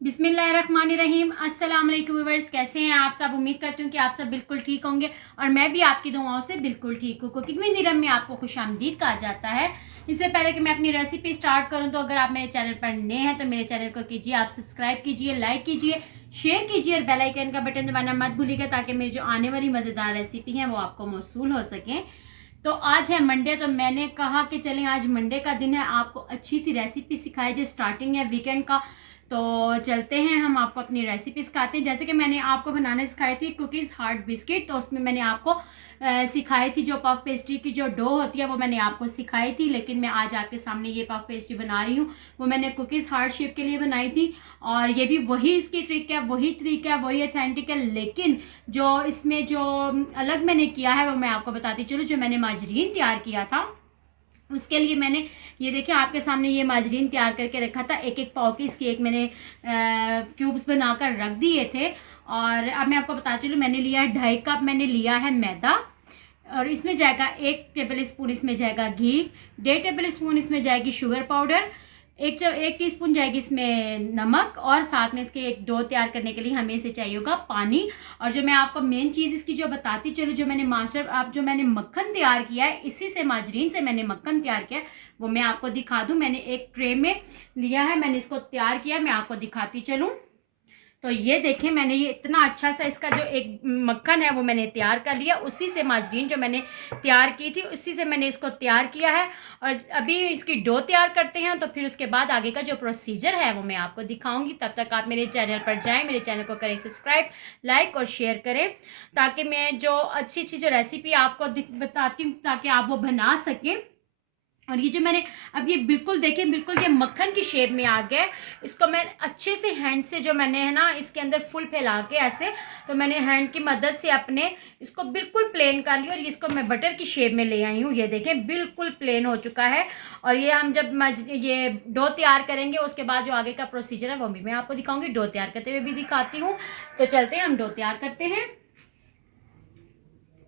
बिस्मिल्लाहिर्रहमानिर्रहीम। अस्सलाम वालेकुम व्यूअर्स, कैसे हैं आप सब। उम्मीद करती हूँ कि आप सब बिल्कुल ठीक होंगे और मैं भी आपकी दुआओं से बिल्कुल ठीक हूँ। कुकिंग विद नीलम में आपको खुशामदीद कहा जाता है। इससे पहले कि मैं अपनी रेसिपी स्टार्ट करूँ तो अगर आप मेरे चैनल पर नए हैं तो मेरे चैनल को कीजिए आप सब्सक्राइब कीजिए, लाइक कीजिए, शेयर कीजिए और बेल आइकन का बटन दबाना मत भूलिएगा ताकि मेरी जो आने वाली मज़ेदार रेसिपी है वो आपको मौसूल हो सके। तो आज है मंडे, तो मैंने कहा कि चलें आज मंडे का दिन है, आपको अच्छी सी रेसिपी सिखाई जो स्टार्टिंग है वीकेंड का। तो चलते हैं, हम आपको अपनी रेसिपी सिखाते हैं। जैसे कि मैंने आपको बनाने सिखाई थी कुकीज़ हार्ट बिस्किट, तो उसमें मैंने आपको सिखाई थी जो पफ पेस्ट्री की जो डो होती है वो मैंने आपको सिखाई थी। लेकिन मैं आज आपके सामने ये पफ पेस्ट्री बना रही हूँ, वो मैंने कुकीज़ हार्ट शेप के लिए बनाई थी। और ये भी वही इसकी ट्रिक है, वही ट्रिक है, वही अथेंटिक है। लेकिन जो इसमें जो अलग मैंने किया है वो मैं आपको बताती चलूँ। जो मैंने माजरीन तैयार किया था उसके लिए मैंने ये देखिए आपके सामने ये माजरीन तैयार करके रखा था। एक एक पाव की इसकी एक मैंने क्यूब्स बनाकर रख दिए थे। और अब मैं आपको बताती चलूँ, मैंने लिया है 2.5 कप मैंने लिया है मैदा। और इसमें जाएगा 1 टेबल स्पून, इसमें जाएगा घी, 1.5 टेबल स्पून इसमें जाएगी शुगर पाउडर, 1 टीस्पून जाएगी इसमें नमक, और साथ में इसके एक डो तैयार करने के लिए हमें इसे चाहिए होगा पानी। और जो मैं आपको मेन चीज़ इसकी जो बताती चलूँ, जो मैंने जो मैंने मक्खन तैयार किया है, इसी से माजरीन से मैंने मक्खन तैयार किया है, वो मैं आपको दिखा दूँ। मैंने एक ट्रे में लिया है, मैंने इसको तैयार किया, मैं आपको दिखाती चलूँ। तो ये देखें, मैंने ये इतना अच्छा सा इसका जो एक मक्खन है वो मैंने तैयार कर लिया। उसी से माजरीन जो मैंने तैयार की थी उसी से मैंने इसको तैयार किया है। और अभी इसकी डो तैयार करते हैं, तो फिर उसके बाद आगे का जो प्रोसीजर है वो मैं आपको दिखाऊंगी। तब तक आप मेरे चैनल पर जाएं, मेरे चैनल को करें सब्सक्राइब, लाइक और शेयर करें, ताकि मैं जो अच्छी अच्छी जो रेसिपी आपको बताती हूँ ताकि आप वो बना सकें। और ये जो मैंने अब ये बिल्कुल देखें, बिल्कुल ये मक्खन की शेप में आ गया। इसको मैं अच्छे से हैंड से जो मैंने है ना इसके अंदर फुल फैला के ऐसे, तो मैंने हैंड की मदद से अपने इसको बिल्कुल प्लेन कर लिया और इसको मैं बटर की शेप में ले आई हूँ। ये देखें बिल्कुल प्लेन हो चुका है। और ये हम जब ये डो तैयार करेंगे उसके बाद जो आगे का प्रोसीजर है वो भी मैं आपको दिखाऊंगी, डो तैयार करते हुए भी दिखाती हूँ। तो चलते हैं, हम डो तैयार करते हैं।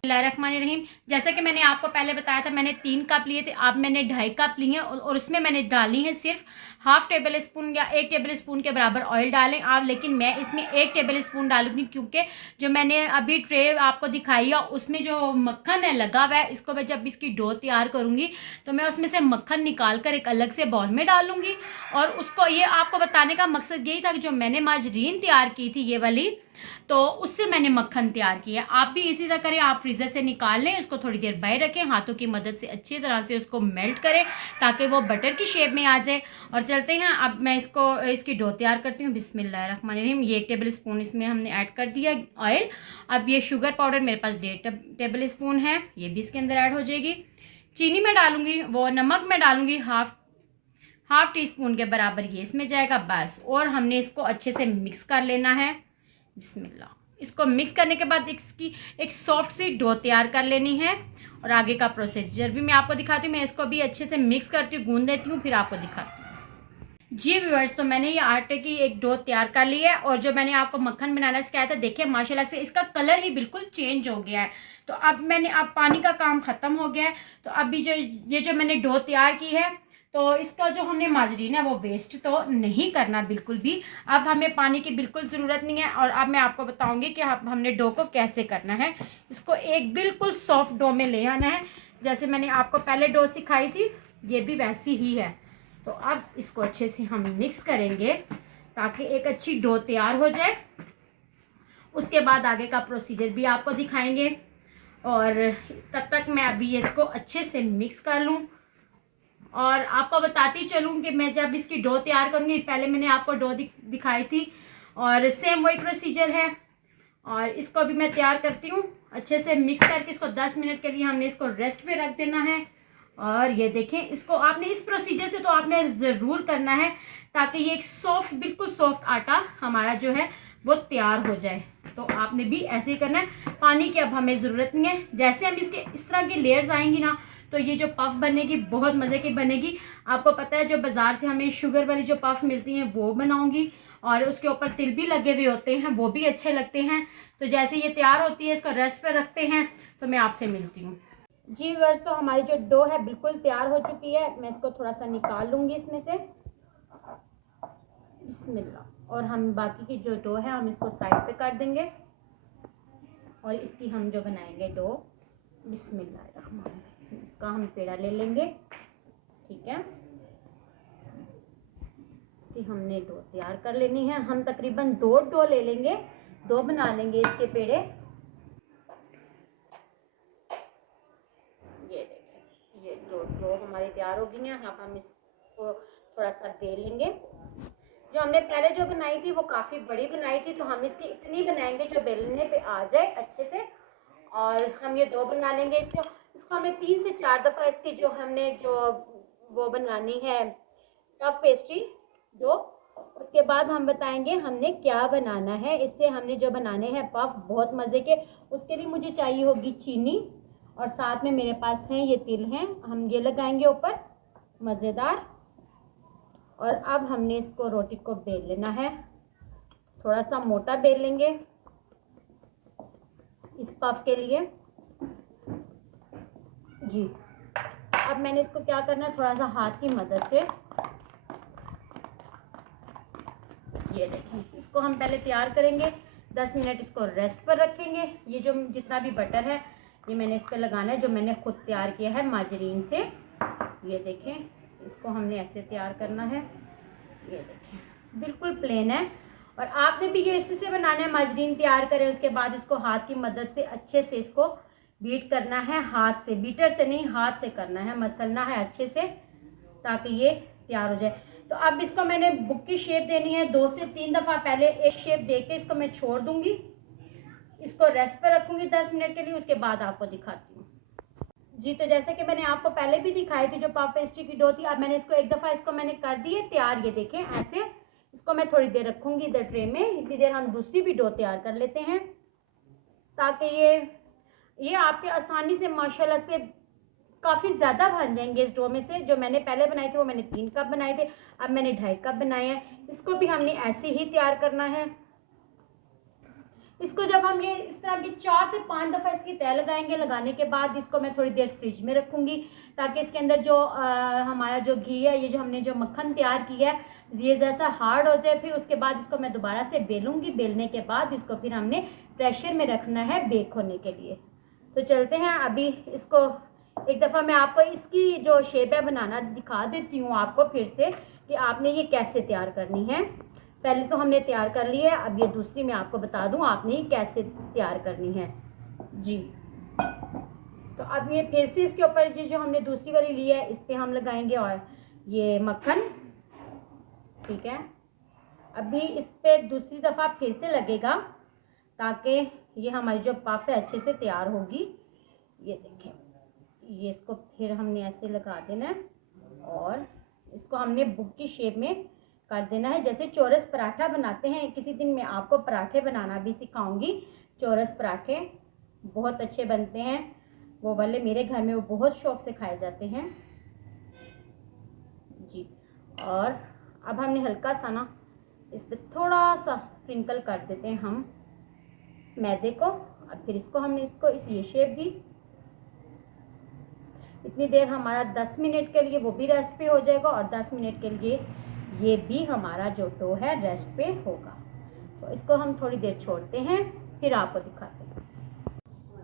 बिस्मिल्लाहिर्रहमानिर्रहीम। जैसा कि मैंने आपको पहले बताया था, मैंने 3 कप लिए थे, अब मैंने 2.5 कप लिए और उसमें मैंने डाली है सिर्फ 1/2 टेबल स्पून या 1 टेबल स्पून के बराबर ऑयल डालें आप। लेकिन मैं इसमें 1 टेबल स्पून डालूंगी क्योंकि जो मैंने अभी ट्रे आपको दिखाई है उसमें जो मक्खन है लगा हुआ है, इसको मैं जब इसकी डो तैयार करूंगी तो मैं उसमें से मक्खन निकाल कर एक अलग से बाउल में डालूंगी। और उसको ये आपको बताने का मकसद यही था कि जो मैंने माजरीन तैयार की थी ये वाली, तो उससे मैंने मक्खन तैयार किया। आप भी इसी तरह करें, आप फ्रीजर से निकाल लें, उसको थोड़ी देर बाहर रखें, हाथों की मदद से अच्छी तरह से उसको मेल्ट करें ताकि वो बटर की शेप में आ जाए। और चलते हैं, अब मैं इसकी डो तैयार करती हूँ। बिस्मिल्लाहिर्रहमानिर्रहीम। ये 1 टेबल स्पून इसमें हमने ऐड कर दिया ऑयल। अब ये शुगर पाउडर मेरे पास 1.5 टेबल स्पून है, ये भी इसके अंदर ऐड हो जाएगी। चीनी में डालूंगी, वो नमक में डालूंगी हाफ हाफ टी स्पून के बराबर, ये इसमें जाएगा बस। और हमने इसको अच्छे से मिक्स कर लेना है। बिस्मिल्लाह। इसको मिक्स करने के बाद इसकी एक सॉफ्ट सी डो तैयार कर लेनी है। और आगे का प्रोसीजर भी मैं आपको दिखाती हूँ। मैं इसको भी अच्छे से मिक्स करती हूँ, गूंद देती हूँ, फिर आपको दिखाती हूँ। जी व्यूअर्स, तो मैंने ये आटे की एक डो तैयार कर ली है और जो मैंने आपको मक्खन बनाना सिखाया था, देखिए माशाल्लाह से इसका कलर ही बिल्कुल चेंज हो गया है। तो अब पानी का काम खत्म हो गया है। तो अभी जो मैंने डो तैयार की है, तो इसका जो हमने माजरीन है वो वेस्ट तो नहीं करना बिल्कुल भी। अब हमें पानी की बिल्कुल ज़रूरत नहीं है। और अब मैं आपको बताऊंगी कि हमने डो को कैसे करना है। इसको एक बिल्कुल सॉफ्ट डो में ले आना है, जैसे मैंने आपको पहले डो सिखाई थी, ये भी वैसी ही है। तो अब इसको अच्छे से हम मिक्स करेंगे ताकि एक अच्छी डो तैयार हो जाए। उसके बाद आगे का प्रोसीजर भी आपको दिखाएंगे। और तब तक मैं अभी इसको अच्छे से मिक्स कर लूँ और आपको बताती चलूँ कि मैं जब इसकी डो तैयार करूँगी, पहले मैंने आपको डो दिखाई थी और सेम वही प्रोसीजर है। और इसको भी मैं तैयार करती हूँ, अच्छे से मिक्स करके इसको 10 मिनट के लिए हमने इसको रेस्ट पे रख देना है। और ये देखें, इसको आपने इस प्रोसीजर से तो आपने ज़रूर करना है ताकि ये एक सॉफ्ट, बिल्कुल सॉफ्ट आटा हमारा जो है वो तैयार हो जाए। तो आपने भी ऐसे ही करना है। पानी की अब हमें ज़रूरत नहीं है। जैसे हम इसके इस तरह की लेयर्स आएंगी ना, तो ये जो पफ बनेगी बहुत मज़े की बनेगी। आपको पता है जो बाज़ार से हमें शुगर वाली जो पफ मिलती हैं वो बनाऊंगी, और उसके ऊपर तिल भी लगे हुए होते हैं, वो भी अच्छे लगते हैं। तो जैसे ये तैयार होती है, इसको रेस्ट पर रखते हैं, तो मैं आपसे मिलती हूँ। जी वर्ष, तो हमारी जो डो है बिल्कुल तैयार हो चुकी है। मैं इसको थोड़ा सा निकाल लूंगी इसमें से। बिस्मिल्लाह। और हम बाकी की जो डो है हम इसको साइड पे कर देंगे और इसकी हम जो बनाएंगे डो, बिस्मिल्लाह, इसका हम पेड़ा ले लेंगे। ठीक है, इसकी हमने डो तैयार कर लेनी है। हम तकरीबन 2 डो ले लेंगे, 2 बना लेंगे इसके पेड़े। ये देखें, ये 2 डो हमारी तैयार हो गई हैं। अब हम इसको थोड़ा सा बेल लेंगे। जो हमने पहले जो बनाई थी वो काफ़ी बड़ी बनाई थी, तो हम इसकी इतनी बनाएंगे जो बेलने पे आ जाए अच्छे से। और हम ये 2 बना लेंगे। इसको हमें 3 से 4 दफ़ा इसकी जो हमने जो वो बनानी है टफ पेस्ट्री डो, उसके बाद हम बताएंगे हमने क्या बनाना है। इससे हमने जो बनाने हैं पफ बहुत मज़े के। उसके लिए मुझे चाहिए होगी चीनी और साथ में मेरे पास हैं ये तिल हैं, हम ये लगाएंगे ऊपर, मज़ेदार। और अब हमने इसको रोटी को बेल लेना है, थोड़ा सा मोटा बेल लेंगे इस पफ के लिए जी। अब मैंने इसको क्या करना है, थोड़ा सा हाथ की मदद से, ये देखें, इसको हम पहले तैयार करेंगे। 10 मिनट इसको रेस्ट पर रखेंगे। ये जो जितना भी बटर है ये मैंने इस पर लगाना है, जो मैंने खुद तैयार किया है मार्जरीन से। ये देखें, इसको हमने ऐसे तैयार करना है। ये देखें, बिल्कुल प्लेन है। और आपने भी ये इसी से बनाना है, मार्जरीन तैयार करें, उसके बाद इसको हाथ की मदद से अच्छे से इसको बीट करना है, हाथ से, बीटर से नहीं, हाथ से करना है, मसलना है अच्छे से ताकि ये तैयार हो जाए। तो अब इसको मैंने बुक की शेप देनी है। 2 से 3 दफ़ा पहले एक शेप देके इसको मैं छोड़ दूंगी, इसको रेस्ट पर रखूंगी 10 मिनट के लिए, उसके बाद आपको दिखाती हूँ जी। तो जैसे कि मैंने आपको पहले भी दिखाई थी जो पफ पेस्ट्री की डो थी, अब मैंने इसको एक दफ़ा इसको मैंने कर दी है तैयार। ये देखें ऐसे, इसको मैं थोड़ी देर रखूंगी इधर ट्रे में। इतनी देर हम दूसरी भी डो तैयार कर लेते हैं ताकि ये आपके आसानी से माशाल्लाह से काफ़ी ज़्यादा बन जाएंगे इस डो में से। जो मैंने पहले बनाए थे वो मैंने 3 कप बनाए थे, अब मैंने 2.5 कप बनाए हैं। इसको भी हमने ऐसे ही तैयार करना है। इसको जब हम ये इस तरह की 4 से 5 दफ़ा इसकी तय लगाएंगे, लगाने के बाद इसको मैं थोड़ी देर फ्रिज में रखूँगी ताकि इसके अंदर जो हमारा जो घी है, ये जो हमने जो मक्खन तैयार किया है, ये जैसा हार्ड हो जाए। फिर उसके बाद इसको मैं दोबारा से बेलूँगी। बेलने के बाद इसको फिर हमने प्रेशर में रखना है बेक होने के लिए। तो चलते हैं, अभी इसको एक दफ़ा मैं आपको इसकी जो शेप है बनाना दिखा देती हूँ आपको फिर से कि आपने ये कैसे तैयार करनी है। पहले तो हमने तैयार कर ली है, अब ये दूसरी मैं आपको बता दूँ आपने ये कैसे तैयार करनी है जी। तो अब ये फिर से इसके ऊपर जो हमने दूसरी वाली ली है इस पर हम लगाएंगे और ये मक्खन। ठीक है, अभी इस पर दूसरी दफ़ा फिर से लगेगा ताकि ये हमारी जो पफ है अच्छे से तैयार होगी। ये देखें, ये इसको फिर हमने ऐसे लगा देना है और इसको हमने बुक की शेप में कर देना है, जैसे चौरस पराठा बनाते हैं। किसी दिन मैं आपको पराठे बनाना भी सिखाऊंगी। चौरस पराठे बहुत अच्छे बनते हैं, वो वाले मेरे घर में वो बहुत शौक से खाए जाते हैं जी। और अब हमने हल्का सा ना इस पर थोड़ा सा स्प्रिंकल कर देते हैं हम मैदे को। अब फिर इसको हमने इस ये शेप दी। इतनी देर हमारा 10 मिनट के लिए वो भी रेस्ट पे हो जाएगा और 10 मिनट के लिए ये भी हमारा जो डो है रेस्ट पे होगा। तो इसको हम थोड़ी देर छोड़ते हैं, फिर आपको दिखाते हैं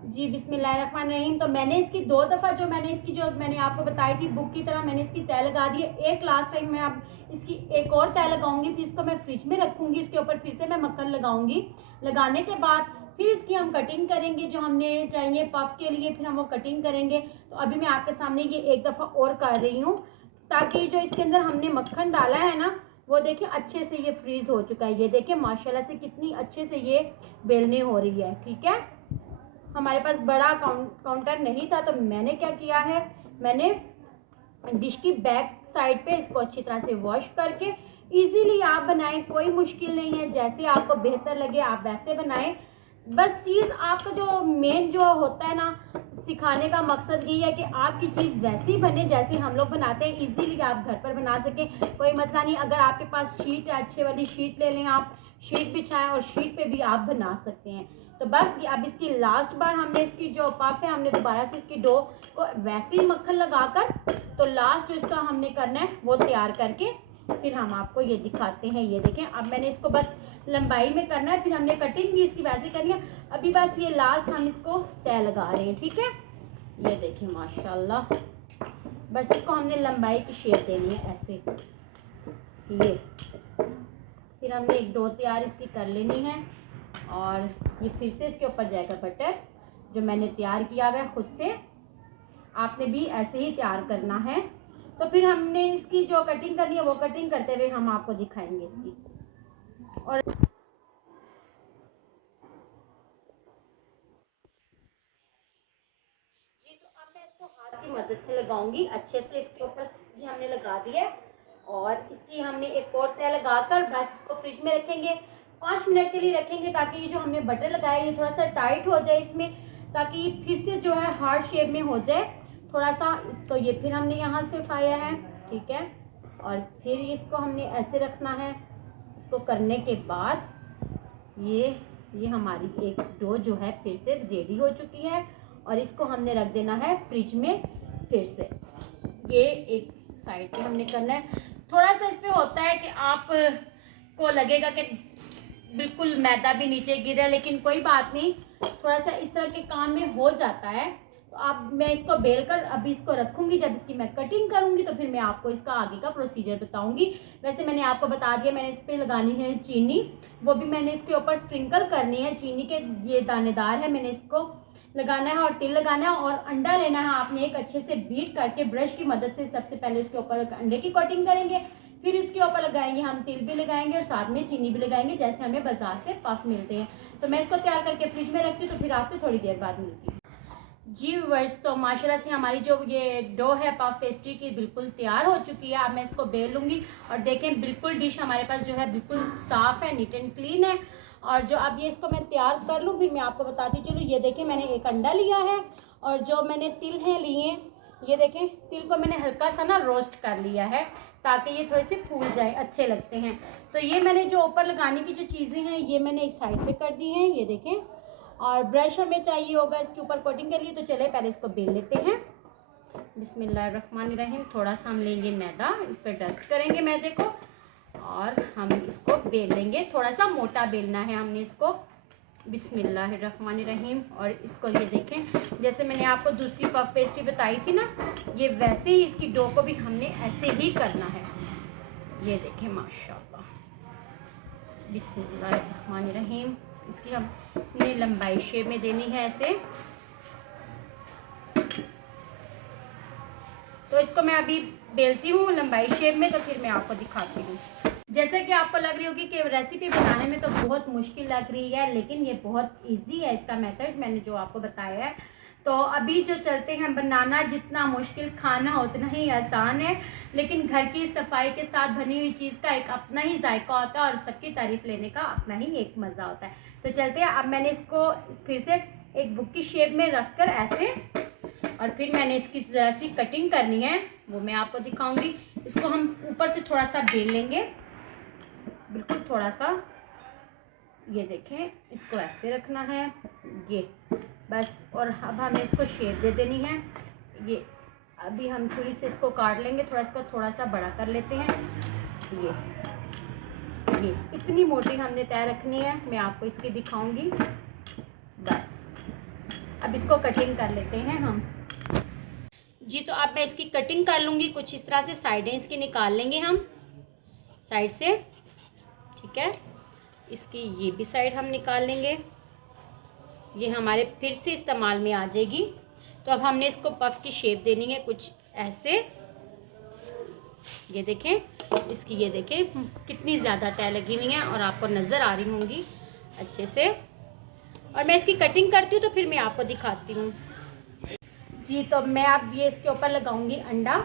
जी। बिस्मिल्लाहिर्रहमानिर्रहीम। तो मैंने इसकी 2 दफ़ा जो मैंने आपको बताई थी बुक की तरह मैंने इसकी तय लगा दी है। एक लास्ट टाइम मैं अब इसकी एक और तय लगाऊंगी, फिर इसको मैं फ्रिज में रखूंगी। इसके ऊपर फिर से मैं मक्खन लगाऊंगी। लगाने के बाद फिर इसकी हम कटिंग करेंगे, जो हमने चाहिए पफ के लिए, फिर हम वो कटिंग करेंगे। तो अभी मैं आपके सामने ये एक दफ़ा और कर रही हूँ ताकि जो इसके अंदर हमने मक्खन डाला है ना वो देखिए अच्छे से ये फ्रीज हो चुका है। ये देखिए माशाल्लाह से कितनी अच्छे से ये बेलनी हो रही है। ठीक है, हमारे पास बड़ा काउंटर नहीं था तो मैंने क्या किया है, मैंने डिश की बैक साइड पे इसको अच्छी तरह से वॉश करके इजीली आप बनाएं, कोई मुश्किल नहीं है। जैसे आपको बेहतर लगे आप वैसे बनाएं। बस चीज़ आपका जो मेन जो होता है ना सिखाने का मकसद यही है कि आपकी चीज़ वैसी बने जैसे हम लोग बनाते हैं, इजीली आप घर पर बना सकें, कोई मसला नहीं। अगर आपके पास शीट है, अच्छे वाली शीट ले लें, आप शीट बिछाएं और शीट पे भी आप बना सकते हैं। तो बस अब इसकी लास्ट बार हमने इसकी जो पफ है हमने दोबारा से इसकी डो को वैसे ही मक्खन लगाकर तो लास्ट जो इसका हमने करना है वो तैयार करके फिर हम आपको ये दिखाते हैं। ये देखें, अब मैंने इसको बस लंबाई में करना है, फिर हमने कटिंग भी इसकी वैसे करनी है। अभी बस ये लास्ट हम इसको तय लगा रहे हैं, ठीक है। ये देखें माशाल्लाह, बस इसको हमने लंबाई की शेप देनी है ऐसे। ये फिर हमने एक डो तैयार इसकी कर लेनी है, और ये फिर से इसके ऊपर जाएगा बटर जो मैंने तैयार किया हुआ है खुद से। आपने भी ऐसे ही तैयार करना है। तो फिर हमने इसकी जो कटिंग करनी है वो कटिंग करते हुए हम आपको दिखाएंगे इसकी। और जी, तो अब मैं इसको हाथ की मदद से लगाऊंगी अच्छे से। इसके ऊपर ये हमने लगा दिया है, और इसकी हमने एक और तय लगाकर बस इसको फ्रिज में रखेंगे। 5 मिनट के लिए रखेंगे, ताकि ये जो हमने बटर लगाया ये थोड़ा सा टाइट हो जाए इसमें, ताकि ये फिर से जो है हार्ड शेप में हो जाए थोड़ा सा। इसको ये फिर हमने यहाँ से उठाया है, ठीक है। और फिर इसको हमने ऐसे रखना है। इसको करने के बाद ये हमारी एक डो जो है फिर से रेडी हो चुकी है, और इसको हमने रख देना है फ्रिज में फिर से। ये एक साइड पे हमने करना है। थोड़ा सा इस पे होता है कि आप को लगेगा कि बिल्कुल मैदा भी नीचे गिर रहा है, लेकिन कोई बात नहीं, थोड़ा सा इस तरह के काम में हो जाता है। तो अब मैं इसको बेल कर अभी इसको रखूंगी, जब इसकी मैं कटिंग करूंगी तो फिर मैं आपको इसका आगे का प्रोसीजर बताऊंगी। वैसे मैंने आपको बता दिया, मैंने इस पे लगानी है चीनी, वो भी मैंने इसके ऊपर स्प्रिंकल करनी है चीनी के। ये दानेदार है, मैंने इसको लगाना है और तिल लगाना है। और अंडा लेना है आपने एक, अच्छे से बीट करके ब्रश की मदद से सबसे पहले उसके ऊपर अंडे की कोटिंग करेंगे, फिर इसके ऊपर लगाएंगे हम तिल भी लगाएंगे और साथ में चीनी भी लगाएंगे, जैसे हमें बाजार से पफ मिलते हैं। तो मैं इसको तैयार करके फ्रिज में रखती हूँ, तो फिर आपसे थोड़ी देर बाद मिलती हूँ। जी व्यूअर्स, तो माशाल्लाह से हमारी जो ये डो है पफ पेस्ट्री की बिल्कुल तैयार हो चुकी है। अब मैं इसको बेल लूँगी, और देखें बिल्कुल डिश हमारे पास जो है बिल्कुल साफ़ है, नीट एंड क्लीन है। और जो अब ये इसको मैं तैयार कर लूँ फिर मैं आपको बताती चलूँ। ये देखें, मैंने एक अंडा लिया है, और जो मैंने तिल हैं लिए, ये देखें तिल को मैंने हल्का सा ना रोस्ट कर लिया है, ताकि ये थोड़े से फूल जाए, अच्छे लगते हैं। तो ये मैंने जो ऊपर लगाने की जो चीज़ें हैं ये मैंने एक साइड पे कर दी हैं, ये देखें। और ब्रश हमें चाहिए होगा इसके ऊपर कोटिंग के लिए, तो चले पहले इसको बेल लेते हैं। बिस्मिल्लाहिर्रहमानिर्रहीम। थोड़ा सा हम लेंगे मैदा, इस पर डस्ट करेंगे मैदे को, और हम इसको बेल लेंगे। थोड़ा सा मोटा बेलना है हमने इसको। बिस्मिल्लाहिर्रहमानिर्रहीम। और इसको ये देखें, जैसे मैंने आपको दूसरी पफ पेस्ट्री बताई थी ना, ये वैसे ही इसकी डो को भी हमने ऐसे ही करना है। ये देखें माशाल्लाह। बिस्मिल्लाहिर्रहमानिर्रहीम। इसकी हमने लंबाई शेप में देनी है ऐसे। तो इसको मैं अभी बेलती हूँ लंबाई शेप में, तो फिर मैं आपको दिखाती हूँ। जैसे कि आपको लग रही होगी कि रेसिपी बनाने में तो बहुत मुश्किल लग रही है, लेकिन ये बहुत इजी है इसका मेथड, मैंने जो आपको बताया है। तो अभी जो चलते हैं, बनाना जितना मुश्किल खाना उतना ही आसान है, लेकिन घर की सफाई के साथ बनी हुई चीज़ का एक अपना ही जायका होता है, और सबकी तारीफ लेने का अपना ही एक मज़ा होता है। तो चलते हैं। अब मैंने इसको फिर से एक बुक की शेप में रख कर ऐसे, और फिर मैंने इसकी ज़रा सी कटिंग करनी है, वो मैं आपको दिखाऊंगी। इसको हम ऊपर से थोड़ा सा बेल लेंगे, बिल्कुल थोड़ा सा। ये देखें, इसको ऐसे रखना है, ये बस। और अब हमें इसको शेप दे देनी है। ये अभी हम छुरी से इसको काट लेंगे, थोड़ा इसको थोड़ा सा बड़ा कर लेते हैं। ये इतनी मोटी हमने तय रखनी है, मैं आपको इसकी दिखाऊंगी बस। अब इसको कटिंग कर लेते हैं हम। जी, तो अब मैं इसकी कटिंग कर लूँगी कुछ इस तरह से। साइडें इसकी निकाल लेंगे हम साइड से, ठीक है। इसकी ये भी साइड हम निकाल लेंगे, ये हमारे फिर से इस्तेमाल में आ जाएगी। तो अब हमने इसको पफ की शेप देनी है कुछ ऐसे। ये देखें, इसकी ये देखें कितनी ज़्यादा तय लगी हुई है, और आपको नज़र आ रही होंगी अच्छे से। और मैं इसकी कटिंग करती हूँ तो फिर मैं आपको दिखाती हूँ। जी, तो मैं अब ये इसके ऊपर लगाऊंगी अंडा,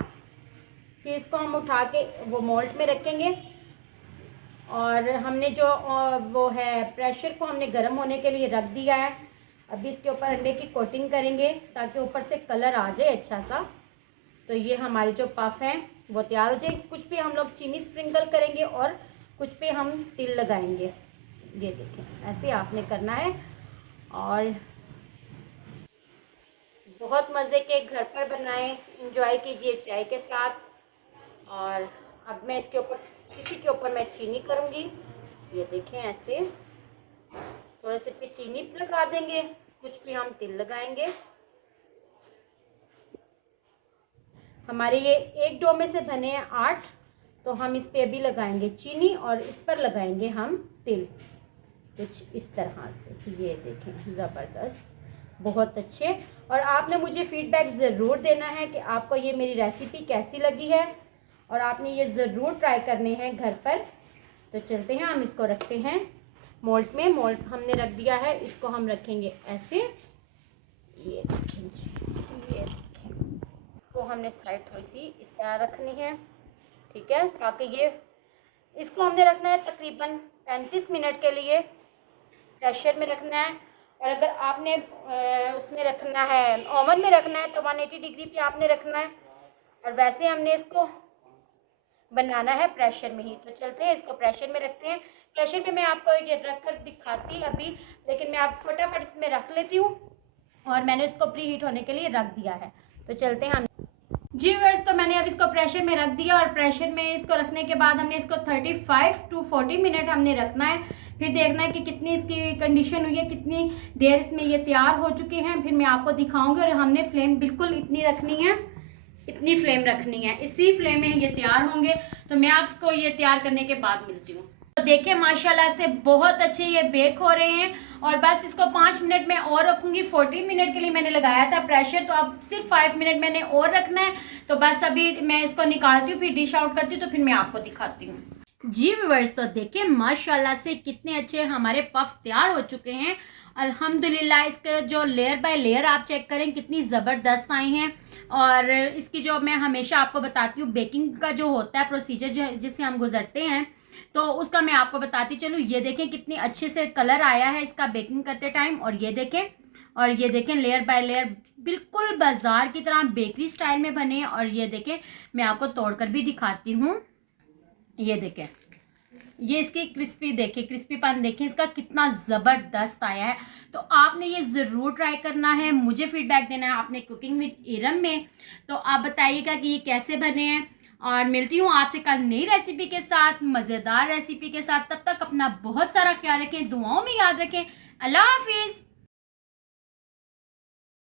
फिर इसको हम उठा के वो मोल्ड में रखेंगे। और हमने जो वो है प्रेशर को हमने गर्म होने के लिए रख दिया है। अभी इसके ऊपर अंडे की कोटिंग करेंगे, ताकि ऊपर से कलर आ जाए अच्छा सा। तो ये हमारे जो पफ हैं वो तैयार हो जाए। कुछ पे हम लोग चीनी स्प्रिंकल करेंगे, और कुछ पे हम तिल लगाएंगे। ये देखें, ऐसे आपने करना है। और बहुत मज़े के घर पर बनाएं, इंजॉय कीजिए चाय के साथ। और अब मैं इसके ऊपर किसी के ऊपर मैं चीनी करूँगी। ये देखें ऐसे थोड़े से पे चीनी लगा देंगे, कुछ भी हम तिल लगाएंगे। हमारे ये एक डो में से बने हैं 8, तो हम इस पे अभी लगाएंगे चीनी और इस पर लगाएंगे हम तिल कुछ इस तरह से। ये देखें ज़बरदस्त, बहुत अच्छे। और आपने मुझे फीडबैक ज़रूर देना है कि आपको ये मेरी रेसिपी कैसी लगी है, और आपने ये ज़रूर ट्राई करने हैं घर पर। तो चलते हैं, हम इसको रखते हैं मोल्ड में। मोल्ड हमने रख दिया है, इसको हम रखेंगे ऐसे। ये देखें जी, ये देखें, इसको हमने साइड थोड़ी सी इस तरह रखनी है, ठीक है, ताकि ये इसको हमने रखना है तकरीबन 35 मिनट के लिए प्रेशर में रखना है। और अगर आपने उसमें रखना है, ओवन में रखना है, तो 180 डिग्री पे आपने रखना है। और वैसे हमने इसको बनाना है प्रेशर में ही। तो चलते हैं, इसको प्रेशर में रखते हैं। प्रेशर में मैं आपको ये रख कर दिखाती अभी, लेकिन मैं आप फटाफट इसमें रख लेती हूँ, और मैंने इसको प्री हीट होने के लिए रख दिया है। तो चलते हैं हम जी व्यूअर्स, तो मैंने अब इसको प्रेशर में रख दिया, और प्रेशर में इसको रखने के बाद हमने इसको 35 to 40 मिनट हमने रखना है। फिर देखना है कि कितनी इसकी कंडीशन हुई है, कितनी देर इसमें ये तैयार हो चुके हैं, फिर मैं आपको दिखाऊंगी। और हमने फ्लेम बिल्कुल इतनी रखनी है, इतनी फ्लेम रखनी है, इसी फ्लेम में ये तैयार होंगे। तो मैं आपको ये तैयार करने के बाद मिलती हूँ। तो देखिए माशाल्लाह से बहुत अच्छे ये बेक हो रहे हैं। और बस इसको 5 मिनट में और रखूंगी। 40 मिनट के लिए मैंने लगाया था प्रेशर, तो अब सिर्फ 5 मिनट मैंने और रखना है। तो बस अभी मैं इसको निकालती हूँ, फिर डिश आउट करती हूँ, तो फिर मैं आपको दिखाती हूँ। जी व्यूअर्स, तो देखिए माशाल्लाह से कितने अच्छे हमारे पफ तैयार हो चुके हैं अल्हम्दुलिल्लाह। इसके जो लेयर बाय लेयर आप चेक करें कितनी ज़बरदस्त आई हैं। और इसकी जो मैं हमेशा आपको बताती हूँ बेकिंग का जो होता है प्रोसीजर जिससे हम गुजरते हैं, तो उसका मैं आपको बताती चलूँ। ये देखें कितनी अच्छे से कलर आया है इसका बेकिंग करते टाइम। और ये देखें लेयर बाय लेयर बिल्कुल बाजार की तरह बेकरी स्टाइल में बने हैं। और ये देखें मैं आपको तोड़कर भी दिखाती हूँ। ये देखें, ये इसकी क्रिस्पीपन देखें इसका कितना ज़बरदस्त आया है। तो आपने ये ज़रूर ट्राई करना है, मुझे फीडबैक देना है आपने कुकिंग विद इरम में। तो आप बताइएगा कि ये कैसे बने हैं। और मिलती हूँ आपसे कल नई रेसिपी के साथ, मज़ेदार रेसिपी के साथ। तब तक अपना बहुत सारा ख्याल रखें, दुआओं में याद रखें। अल्लाह हाफिज़।